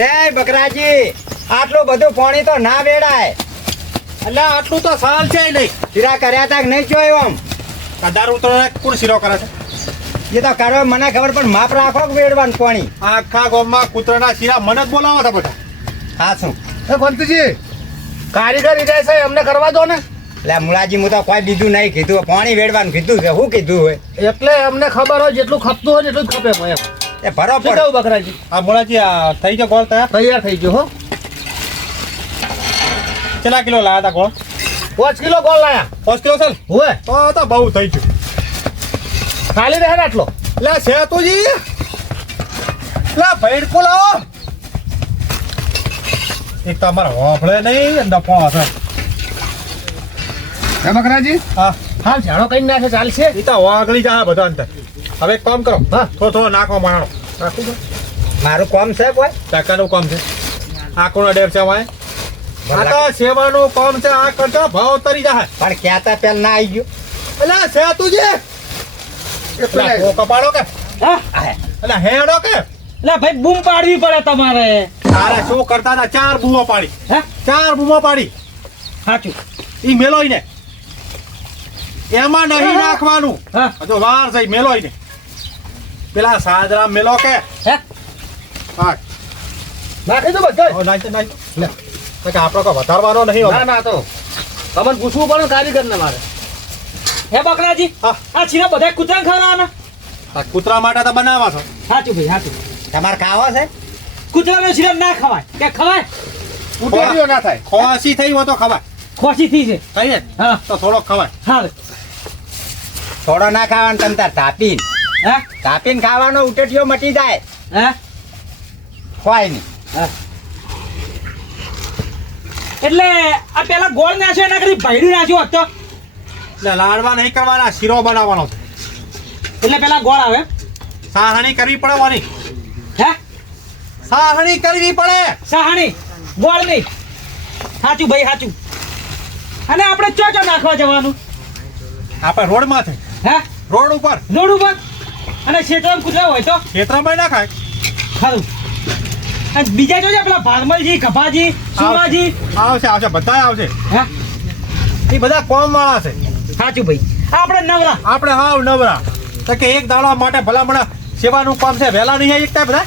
એ બકરાજી, આટલું બધું પાણી તો ના વેડાય. એટલે આટલું તો સાલ છે નહીં. શીરા કર્યા તા કે નહીં જોયો આમ? કદાર ઉતરો કોણ શીરો કરે છે? એ તો કરો મને ખબર, પણ માપ રાખો કે વેડવાનું પાણી. આખા ગામમાં કૂતરાના શીરા મને જ બોલાવો છે બધા. હા શું? એ ભંતુજી, કારીગર ઈજાય છે એમને કરવા દો ને. એટલે મુળાજી, હું તો કોઈ બીજું નહીં કીધું, પાણી વેડવાનું કીધું છે. શું કીધું હોય? એટલે એમને ખબર હોય જેટલું ખપતું હોય એટલું જ ખપે એમ. એ ભરો શું કહું બકરાજી? આ મોળાજી આ થઈ ગયો ગોળ તૈયાર થઈ ગયો હો. કેટલા કિલો લાયા હતા ગોળ? 5 કિલો ગોળ લાયા. 5 કિલો છે ને? હોય તો બહુ થઈ ગયું. ખાલી રહે ને આટલો. લે સેતુજી, લે ભેડકો લાવો. એક તો અમારે હોફળે નહીં ડફો હશે. હે બકરાજી, હા હા ઝાડો કઈ નાખે ચાલશે. એ તો વાગળી જાય બધા અંતર. હવે એક કામ કરો, હા. થોડો નાખો માણો નાખું છો. મારું કામ છે કોઈ? ટકાનું કામ છે. આ કોનો ડેર છે અમારે? આ તો સેવાનું કામ છે. આ કરજો ભાવ તરી જાય. પણ ક્યાં પેલા ના આવી ગયું? એટલે સેતુજી, એટલે કપાડો કે એટલે હેડો કે લે ભાઈ બૂમ પાડવી પડે તમારે. તારે શું કરતા હતા? 4 બૂમો પાડી. હે 4 બૂમો પાડી. સાચું. ઈ મેલોય ને એમાં નહીં નાખવાનું. હા હજુ વાર છે. મેલોય ને પેલા સાદરા મેલો કે હે હા નાખી દો બધા. નાખી નાખી લે કે આપણો કો વધારવાનો નહીં ના ના, તો તમને પૂછવું પડે કારીગર ને મારે. હે બકરાજી, હા. આ છીના બધા કૂતરા ખાવાના. આ કૂતરા માટે તો બનાવવા છો. સાચું ભાઈ સાચું. તમારે ખાવો છે? કૂતરાનો છીરા ના ખવાય કે ખવાય? ઉટેડીઓ ના થાય. ખોસી થઈ હોય તો ખવાય. ખોસી થઈ છે. થઈ ને હા તો થોડોક ખવાય. હા થોડો ના ખાવાનો, તમ તાર તાપીને હે ખાવાનો ઉટેટીઓ મટી જાય. હે કોઈ નહીં. એટલે આ પેલા ગોળ નાખ્યો એના કરી ભૈડું નાખ્યો હતો. એટલે લાડવા નહીં કરવાના, શીરો બનાવવાનો છે. એટલે પેલા ગોળ આવે. સાહણી કરવી પડવાની. હે સાહણી કરવી પડે. સહાણી ગોળ નહીં. સાચું ભાઈ સાચું. અને આપણે ચો નાખવા જવાનું? આપણે રોડમાં છે. હે રોડ ઉપર રોડ ઉપર. અને ક્ષેત્રમાં કૂતરા હોય તો ખેતરમાં ના ખાય. ખરું. અને બીજા જોજે પેલા ભારમલજી, કભાજી, સુમાજી. આવશે આવશે બધા આવશે. હે એ બધા કોમ વાળા છે. સાચું ભાઈ. આપણે નવરા. આપણે હાવ નવરા. તો કે એક દાડા માટે ભલામણ સેવાનું કામ છે. વહેલા નહીં આવી એકતા બધા.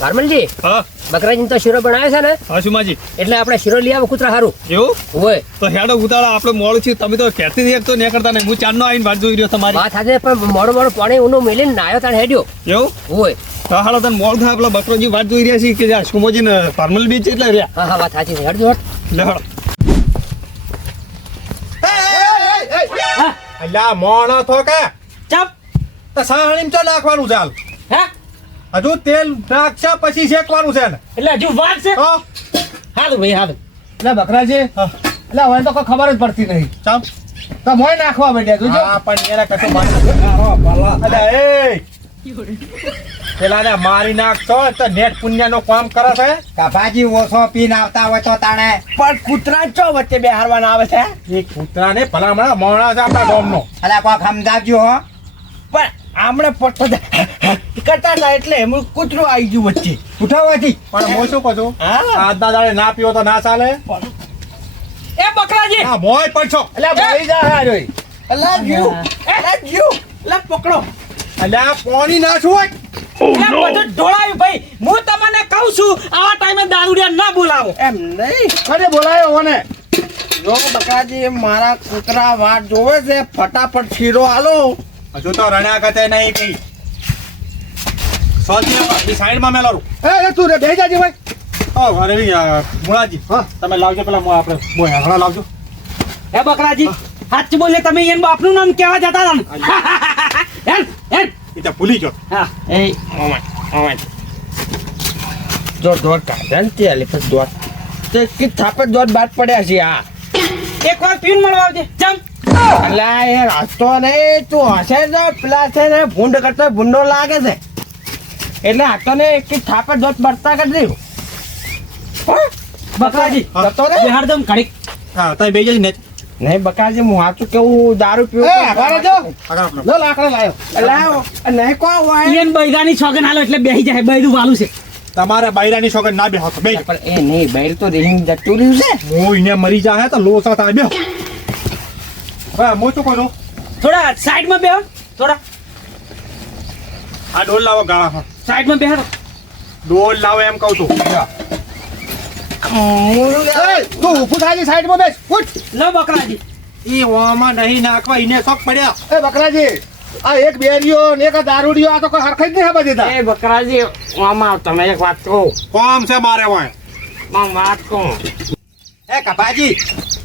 ભારમલજી, હા બકરાજી તો શીરો બનાવે છે ને, હા સુમાજી. એટલે આપણે શીરો લઈ આવો કૂતરા હારું એવું હોય. તો હેડો ઉતાળા. આપણે મોડું છે. તમે તો ખેરતી એક તો નહીં કરતા નહીં. હું ચાંદનો આવીને વાત જોઈ રહ્યો તમારી. વાત સાથે પણ મોડું મોડું પાણી ઊનું મેલીને નાયો તાણ હેડ્યો એવું હોય. તો હાલો તને મોડ થાય. આપણા બકરોજી વાત જોઈ રહ્યા છે કે સુમોજી ને ફાર્મલ બીચ એટલે રહ્યા. હા હા વાત સાચી છે. હેડજો હટ. લે હાલો. હા અલ્યા મોણો થો કે ચાપ. તો સાહણીમ ચો નાખવાનું ચાલ. હે હજુ તેલ નાખશે પછી શેકવાનું છે ને. એટલે હજુ વાર છે. હા હાલું ભાઈ હાલું. એટલે બકરાજી, એટલે હવે તો કોઈ ખબર જ પડતી નહીં. ચાલ. તો મોય નાખવા માંડ્યા જોજો. હા પણ એને કશું અલ્યા એ પેલા ને મારી નાખશો તો નેટ પુણ્ય નો કામ કરે છે. કભાજી ઓછો પીને આવતા હોય તો તાણે. પણ કૂતરા ચો વચ્ચે બેહારવાના આવે છે. એ કૂતરા ને ભલામણ મોણા છે આપણા ગામનો. અલા કોક સમજાવજો હો. પણ આમણે પટ્ટો કરતા હતા એટલે એમ કૂતરું આવી ગયું વચ્ચે. ઉઠાવવાથી પણ હું શું કહું છું, હા. આજના દાડે ના પીવો તો ના ચાલે. એ બકરાજી. હા મોય પડશો. એટલે ભાઈ જા હારો. અલા જીવ. અલા જીવ. અલા પકડો. અલ્યા પોણી નાખવું હોય. બધું ઢોળાયું ભાઈ. હું તમને કહું છું આવા ટાઈમે દારૂડિયા ના બોલાવો. એમ નહીં. અરે બોલાયો ઓને. જો બકરાજી મારા કૂતરા વાટ જોવે છે. ફટાફટ શીરો આલો. હજુ તો રણ્યા કરતા નહીં કઈ. સોજી સાઈડમાં મેલારું. એ તું રે બેહી જાજે ભાઈ. અરે મુળાજી, હા. તમે લાવજો પેલા આપણે બોય હમણાં લાવજો. હે બકરાજી સાચું બોલે તમે એન બાપનું નામ કેવા જતા હતા ને. હેન હેન. એ તો ભૂલી ગયો. હા એ જો દોડ કાઢે ને તે આલે પછી દોડ. તે કે થાપે દોડ બાદ પડ્યા છે આ. એકવાર પીન મળવા આવજે. ચમ. અલા એ રસ્તો નહીં, તું હશે ને પેલા છે ને ભૂંડ કરતો ભૂંડો લાગે છે એટલે હાથો ને એક થાપે દોડ બરતા કરી દઉં. બકરાજી હા. જતો રે. બિહાર દમ ઘડીક. હા તમે બે જઈ ને નહીં બકાજી, હું સાચું કેવું દારૂ પીવું એ, આગળ જો. આગળ આપણે. લો લાકડા લાયો. લાયો નહીં કો વાય. ઈયન બૈરાની છોગન હાલો એટલે બેહી જાય. બૈરું વાલું છે. તમારે બાયરાની છોકરી ના બેહો તો બે પણ એ નહીં બૈર તો રીંગ જતું રહ્યું છે. હું એને મરી જાય તો લોસા થાય બેહો હવે હું શું કરું થોડા સાઈડમાં બેહો થોડા આ ડોલ લાવો ગાળા સાઈડમાં બેહો ડોલ લાવો એમ કહું છું તું ઊભું થાય સાઈડમાં બેસ ઉઠ. લો બકરાજી ઈ ઓમાં નહીં નાખવા એને શોખ પડ્યા એ બકરાજી આ એક બેરીઓ ને એક આ દારૂડિયો આ તો કોઈ હરખાઈ જ નહીં હવા દેતા. એ બકરાજી મામા તમે એક વાત કહું કોમ છે મારે વાય વાત કહું એ કપાજી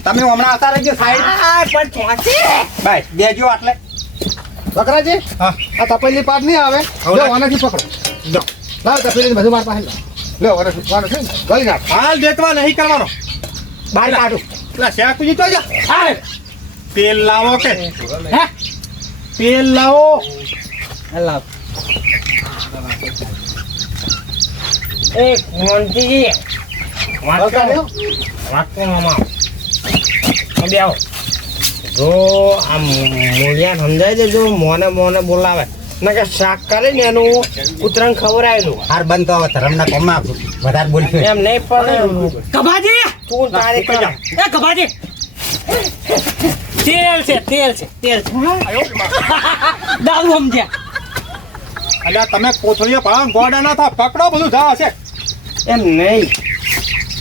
તમે હમણાં આવતા રહેજો સાઈડ પણ ચોથી ભાઈ બેજો આટલે બકરાજી હા આ તપેલી પાર નહીં આવે હવે લો આનાથી પકડો લો લાવ તપેલી બધું માર પાસે લો વાનો છે ગળી નાખ. હાલ દેતવા નહીં કરવાનો બહાર કાઢું પેલા શેકુજી તો જા હા તેલ લાવો કે હે તેલ લાવો લાવ એ કોણજી વાત બકરાજી, કહું મામા બે આવો જો આ મૂળિયા સમજાય દેજો મોને મોને બોલાવે ને કે શાક કરે ને એનું કૂતરાને ખવડાવેલું હાર બંધ તો હવે ધર્મના કોમમાં વધારે બોલશું એમ નહીં પણ કબાજી તું તારે કઈ જા. એ કબાજી તેલ છે તેલ છે તેલ છે દારૂ સમજ્યા અલ્યા તમે કોથળીઓ ભાવ ગોડા ના થા પકડો બધું જા હશે એમ નહીં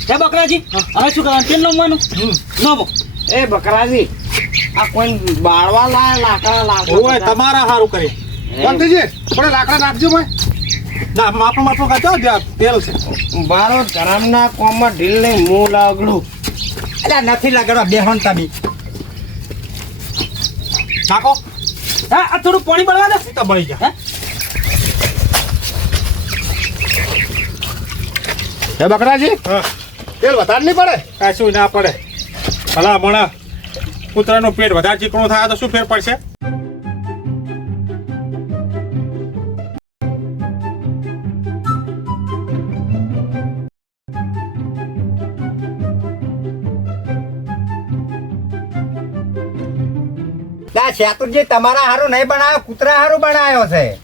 હે બકરાજી હવે શું કરવાનું તેલ નમવાનું નમો એ બકરાજી આ કોઈ બાળવા લાય લાકડા ઓય લાકડા તમારા હારું કરી શાંતિજી થોડા લાકડા નાખજો ભાઈ. ના માપો માપો કાચો તેલ છે બારો ધરમના કોમમાં ઢીલ નહીં મું લાગડું એટલે નથી લગાડવા બેહોન તમે નાખો હા આ થોડું પાણી બળવા દે એ તો બળી જા હે બકરાજી હા તેલ વધારે નહીં પડે. કાશું ના પડે ભલા મોણા કૂતરાનું પેટ વધારે ચીકણું થાય તો શું ફેર પડશે ના શેતુજી તમારા હારું નહીં બનાવ્યો કૂતરા હારું બનાવ્યો છે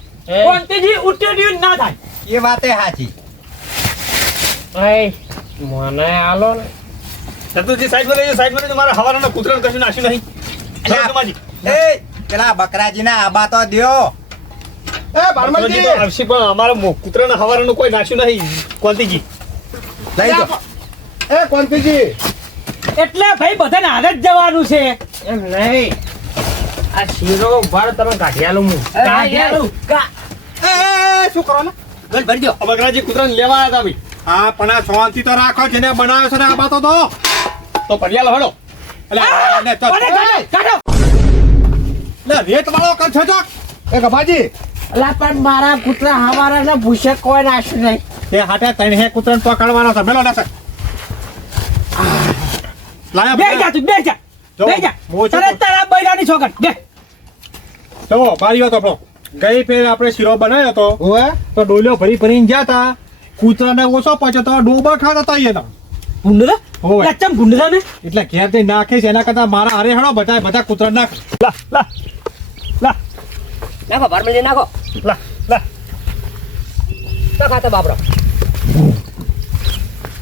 કોંતીજી ઉટેડિયું ના થાય એ વાતે સાચી એ મને આલો ને ચતુરજી સાઈડમાં લઈ સાઈડમાં લઈ મારા હવાના કૂતરાનું કશું નાખ્યું નહીં એ પેલા બકરાજીના આબા તો દ્યો એ બારમલજી આવશે પણ અમારા કૂતરાના હવારાનું કોઈ નાખ્યું નહીં કોંતીજી લઈ જાઓ એ કોંતીજી એટલે ભાઈ બધાને હારે જ જવાનું છે એમ નહીં આ શીરો ભર તમે કાઢિયાલું હું કાઢિયાલું. શું કરો ને ગલ ભરી દો બકરાજી કૂતરાને લેવા આવ્યા હતા ભાઈ હા પણ આ શાંતિ તો રાખો જેને બનાવ્યો છે ને આ બાતો તો પડિયાલો હડો એટલે કાઢો રેત વાળો કર છો એ ગભાજી અલા પણ મારા કૂતરા હવારા ને ભૂસે કોઈ નાખ્યું નહીં તે હાટે તણ હે કૂતરાને પકડવાનો છે મેલો નાસે લાયા બે જા તું બે જા જો, બે જા હું છું. તરત તારા બૈરાની છોકર બે જો બારીઓ તો આપણો ગઈ ફેર આપણે શીરો બનાવ્યો હતો ઓએ તો ડોલ્યો ભરી ભરીને ગયા તા કૂતરાને ઓછો પચ્યો તો ડોબા ખાતા હતા એના ગુંડરા હોવે. લચ્ચમ ગુંડરા ને એટલે ઘેર થી નાખીશ એના કરતા મારા હારે હડો બધા કૂતરા નાખ લા લા લા નાખો ભારમલજી નાખો લા લા તો ખાતા બાપરો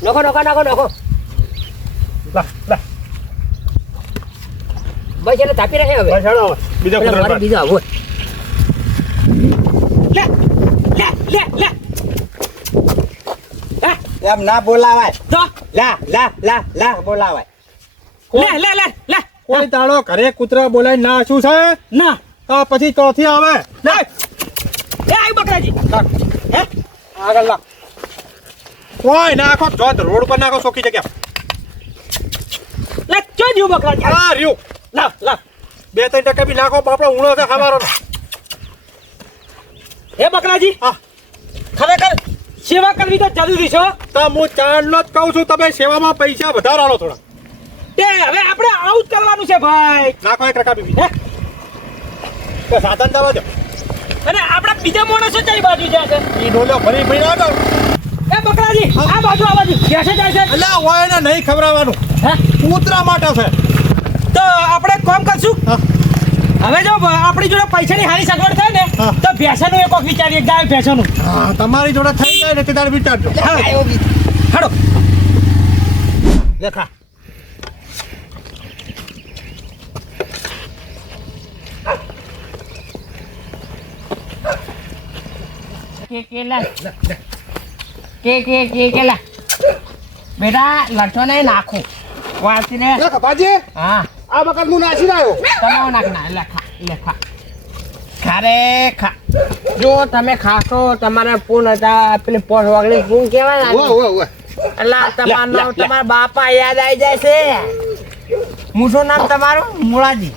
નાખો નાખો નાખો નાખો લા લા બસ એટલે તાપી રાખે હવે બસ હેડો હવે બીજા એટલે મારે કૂતરા બીજા આવો લે લે લે લે એમ ના બોલાવાય તો લા લા લા લા બોલાવાય લે લે લે લે કોઈ તાળો ઘરે કૂતરા બોલાય ના શું છે ના તો પછી ચોથી આવે લે એ આઈ બકરાજી હે આગળ લા કોઈ નાખો જો રોડ પર નાખો સોકી જગ્યા લે ચો જીવ બકરાજી આ રહ્યું લાવ લાવ 2-3% બી નાખો બાપડો ઊણો છે ખાવાનો હે બકરાજી હા ખરેખર સેવા કરવી તો જરૂરી છે હો. તો હું ચાંદલો જ કહું છું તમે સેવામાં પૈસા વધારો આલો થોડા તે હવે આપણે આવું જ કરવાનું છે ભાઈ નાખો 1 ટકા બીબી હે તો સાધન દવા દો અને આપણા બીજા માણસો કઈ બાજુ જાય છે ઈ ડોલ્યો ભરી ભરી ના દો એ બકરાજી આ બાજુ ક્યાં જાય છે એટલે હોય ને નહીં ખવડાવવાનું હે કૂતરા માટે છે તો આપણે એક કામ કરશું હા. હવે જો આપણી જોડે પૈસાની હારી સગવડ થાય ને હા. તો ભેંસાનું એક વખત વિચારીએ ગાય ભેંસાનું હા તમારી જોડે થઈ જાય ને તે તારે વિચારજો હાડો લેખા કેલા બેટા લડતો નહીં નાખું વાંચીને લે કપાજી હા આ વખત હું નાસી આવ્યો તમે નાખ ના લેખા ખરેખર જો તમે ખાશો તમારે પૂન હતા પેલી પોસ વાગડી પૂન કહેવાય ને ઓય એટલે તમારું નામ તમારા બાપા યાદ આવી જાય છે હું શું નામ તમારું મોળાજી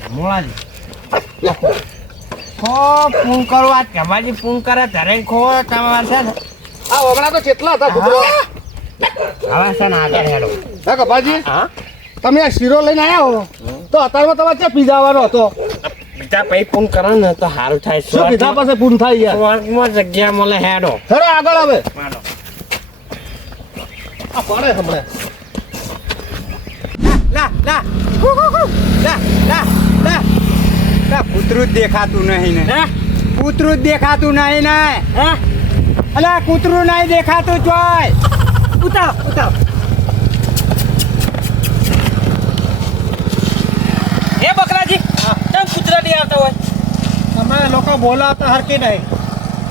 ખો પૂન કરો આ કમાજી પૂન કરે ધરે ખો તમારે છે ને આ હમણાં તો કેટલા હતા કૂતરો હવે છે ને આગળ હેડો લે કપાજી હા તમે આ શીરો લઈને આવ્યા હો તો અત્યારમાં તમારે ક્યાં પીઝા આવવાનો હતો બીજા પછી પૂન કરો ને તો સારું થાય શું પીધા પાસે પૂન થાય યાર સ્વર્ગમાં જગ્યા મળે હેડો ખરો આગળ આવે આ પડે હમણાં કૂતરું જ દેખાતું નહીં ને કૂતરું જ દેખાતું નહીં ને અલા કૂતરું નહીં દેખાતું ચોય ઉતાર એ બકરાજી કેમ કૂતરા નહીં આવતા હોય તમે લોકો બોલાવતા હરકી નહીં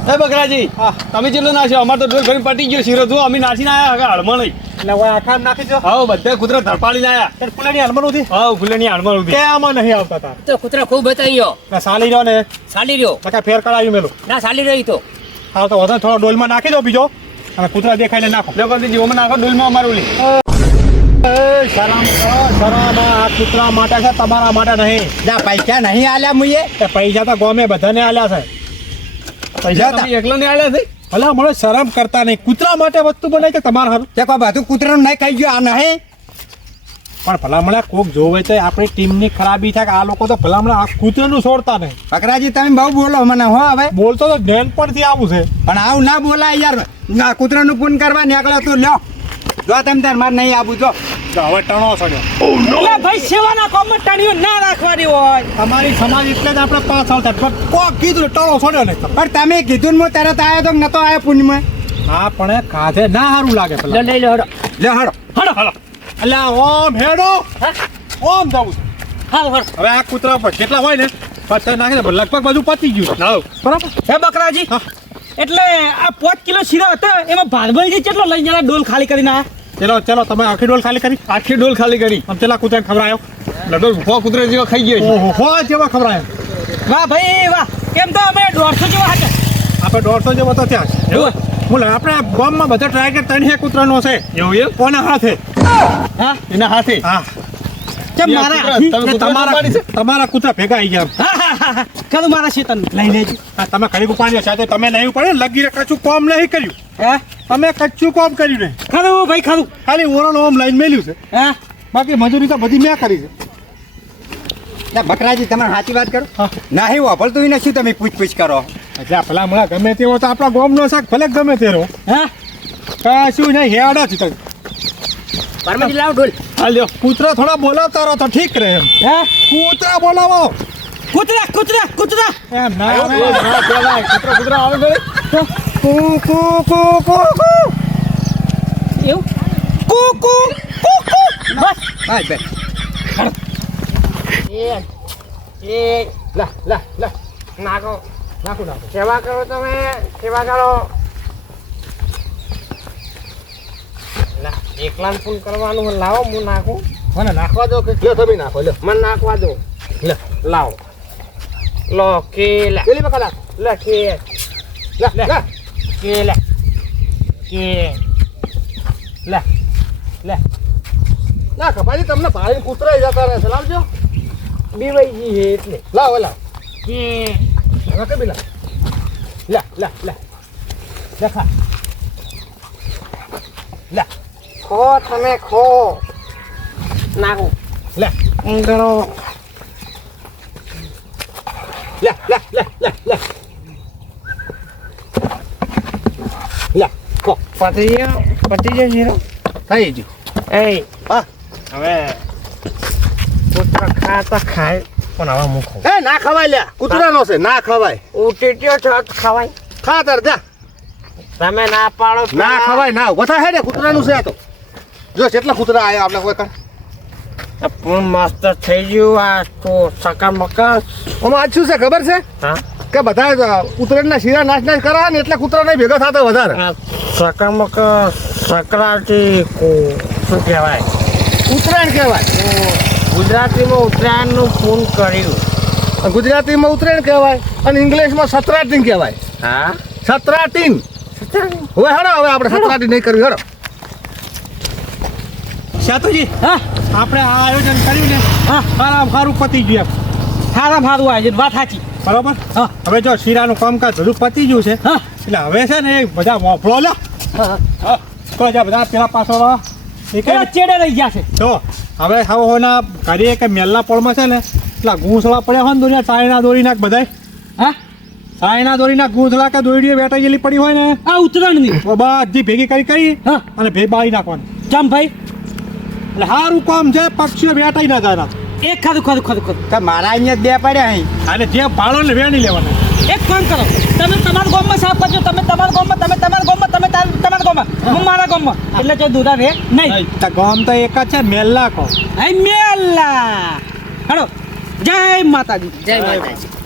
એ બકરાજી તમે જેટલો નાખ્યો અમારે તો ડોલ ભરી પટી ગયો શીરો જો અમે નાસીને આયા હળમણ એટલે હવે આખા નાખી દો હા બધા કૂતરા ધરપાડીને આયા ફૂલાની હાલમાં નથી હા ફૂલેની હાડમાં ઉભી કે આમાં નહીં આવતા તાર તો કૂતરો ખૂબ બતાવ્યો ના સાલી રહ્યો ને ચાલી રહ્યો નકા ફેર કરાવી મેલું ના ચાલી રહ્યો ઈ તો હા તો વધારે થોડો ડોલમાં નાખી દો બીજો અને કૂતરા દેખાઈને નાખો લોકો જીવોમાં નાખો ડોલમાં અમારું લી શરમ કરો શરમ આ કૂતરા માટે છે તમારા માટે નહીં જા પૈસા નહીં આલ્યા મુએ તે પૈસા તો ગોમે બધાને આલ્યા છે પૈસા તમે એકલો ને આલ્યા છે ભલા મળે શરમ કરતા નહીં કૂતરા માટે વસ્તુ બનાવી કે તમારે હારું તે કોઈ બધું કૂતરાનું નહીં ખાઈ ગયું આ નહીં પણ ભલામણા કોક જોવે છે આપણી ટીમની ખરાબી થાય કે આ લોકો તો ભલામણા આ કૂતરાનું છોડતા નહીં બકરાજી તમે બહુ બોલો મને હો હવે બોલતો તો જ્ઞાન પરથી આવું છે પણ આવું ના બોલાય યાર ના કૂતરાનું પૂન કરવા નીકળો તું લ્યો જો તમે તાર મારે નહીં આવું જો તો હવે ટણો સડ્યો એટલે ભાઈ સેવાના કામમાં ટાણીઓ ના રાખવાની હોય તમારી સમાજ એટલે જ આપણે પાછળ થાય પણ કોક કીધું ટણો સડ્યો નહીં પણ તમે કીધું ને હું તરત આવ્યો તો નતો આવ્યો પુણ્યમાં હા પણ એ કાધે ના સારું લાગે લો પેલા લઈ લો હડો લ્યો હડો હલો હલો એટલે ઓમ હેડો ઓમ જવું છે હાલ હવે આ કૂતરા પર કેટલા હોય ને પત્તા નાખે ને લગભગ બધું પતી ગયું છે. બરાબર હે બકરાજી હા. એટલે આ 5 કિલો શીરા હતા એમાં ભાડભાઈ કેટલો લઈ જરા ડોલ ખાલી કરીને આ ચલો ચલો તમે આખી ડોલ ખાલી કરી આખી ડોલ ખાલી કરી આમ પેલા કૂતરાને ખવડાયો લડો ભૂખો કૂતરા જેવો ખાઈ ગયો છે ઓહો હો જેવા ખવડાયો વાહ ભાઈ વાહ કેમ તો અમે 150 જેવા હતા આપણે 150 જેવો તો ત્યાં છે. એવું? બોલે આપણે ગામમાં બધા ટ્રાય કે 3 કૂતરાનો છે એવું એમ કોના હાથે હા એના હાથે હા કેમ મારા હાથી? તમે ને કૂતરા પાડી છે તમારા કૂતરા ભેગા આવી ગયા હા, હા, હા, હા. કાં તો મારા શેતન લઈ લેજો હા, તમે ઘડી ઉપાડ્યા સાથે તમે નહીં પડે લગી કચ્છું કોમ નહીં કર્યું હા તમે કચ્છું કોમ કર્યું નહીં ખાધું ભાઈ ખાધું ખાલી ઓરલ ઓમ લાઈન મેલ્યું છે હા બાકી મજૂરી તો બધી મેં કરી છે લે બકરાજી તમારે સાચી વાત કરો હા. નહીં વાપરતું એને શું તમે પૂછ કરો એટલે ભલા મળે ગમે તેવો તો આપણા ગામનો શાક ભલે ગમે તે રહો હા કશું નહીં હેડા છે તને પરમાજી લાવ ડોલ હાલ્યો કૂતરા થોડા બોલાવતા રહો તો ઠીક રહે એમ હા કૂતરા બોલાવો કૂતરા કૂતરા કૂતરા એમ ના એવું આવે. ના કહેવાય. કૂતરા આવે ગળે કૂ કૂ કૂ કૂ કૂ. એવું કુ કુ કુ કુ બસ બસ બસ એ લા લા લા નાખો નાખો નાખો સેવા કરો તમે સેવા કરો લા એકલાને ફોન કરવાનું હોય, લાવો હું નાખું મને નાખવા દો કે લ્યો તમે નાખો લ્યો મને નાખવા દો લે લાવો લો કે લે પેલી બકા નાખ લે કે લે લે કે લે કે લે લે ના કપાજી તમને ભાઈ કૂતરા જતા રહે છે લાવજો બીવાઈ ગઈ એટલે લાવો લાવ કે નાખે બી લાવ લે લે લે લે ખા લે ખો તમે ખો નાખો લે કરો લે લે લે લે લે લે કો પતી ગયો જીરો થઈ ગયું એ હા હવે પુત્ર ખાતા ખાય પણ હવે હું ખાઉં એ ના ખવાય લ્યા કૂતરાનો છે ના ખવાય ઉટીટ્યો છો તો ખવાય ખા તાર જા તમે ના પાડો તો ના ખવાય ના ઉભા થાય ને કૂતરાનું છે આ તો જો કેટલા કૂતરા આયા આપણે કોઈ કાં પણ મસ્ત થઈ ગયું આ તો સકા મકા આમાં આજ શું છે ખબર છે હા કે બધા ઉત્તરાયણના શીરા નાશ કરે ને એટલે કૂતરાને ભેગા થતા વધારે આ સકા મકા સકરાથી શું કહેવાય ઉત્તરાયણ કહેવાય ગુજરાતીમાં ઉત્તરાયણનું ફોન કર્યું ગુજરાતીમાં ઉત્તરાયણ કહેવાય અને ઇંગ્લિશમાં સતરાટીન કહેવાય હા સતરાટીન હવે હેડો હવે આપણે સતરાટીન નહીં કરવી હેડો સાતુજી હા આપણે આ આયોજન કર્યું ને હા સારું પતી ગયું એમ. સારા સારું આયોજન વાત સાચી બરોબર હા. હવે જો શીરાનું કામકાજ બધું પતી ગયું છે હા એટલે હવે છે ને એ બધા મોફળો લો હા તો જા બધા પેલા પાછળ એ પેલા કઈ ચેડે રહી ગયા છે તો હવે હવના ઘરે કે મેલ્લા પોળમાં છે ને એટલા ગૂંસળા પડ્યા હોય ને દુનિયા ચાયના દોરી નાખ બધાય હા ચાયના દોરી નાખ ગૂંસળા કે દોરીએ વેટાઈ ગયેલી પડી હોય ને આ ઉત્તરાયણની તો બધી ભેગી કરી હા અને બાળી નાખવાની ચમ ભાઈ એટલે સારું કામ છે પક્ષીઓ વેટાઈ ના જાય એક ખાધું ખાધું ખાધું ખાધું તો મારા અહીંયા જ બે પડ્યા અહીં અને જે પાળો ને વેણી લેવાના એક કામ કરો તમે તમારા ગામમાં સાફ કરજો તમે તમારા ગામમાં તમે તમારા ગામમાં તમે તમારા ગામમાં હું મારા ગામમાં એટલે જો દૂરા રે નહીં તો ગામ તો એક જ છે મેલ્લા કહો હે મેલા હેડો જય માતાજી જય માતાજી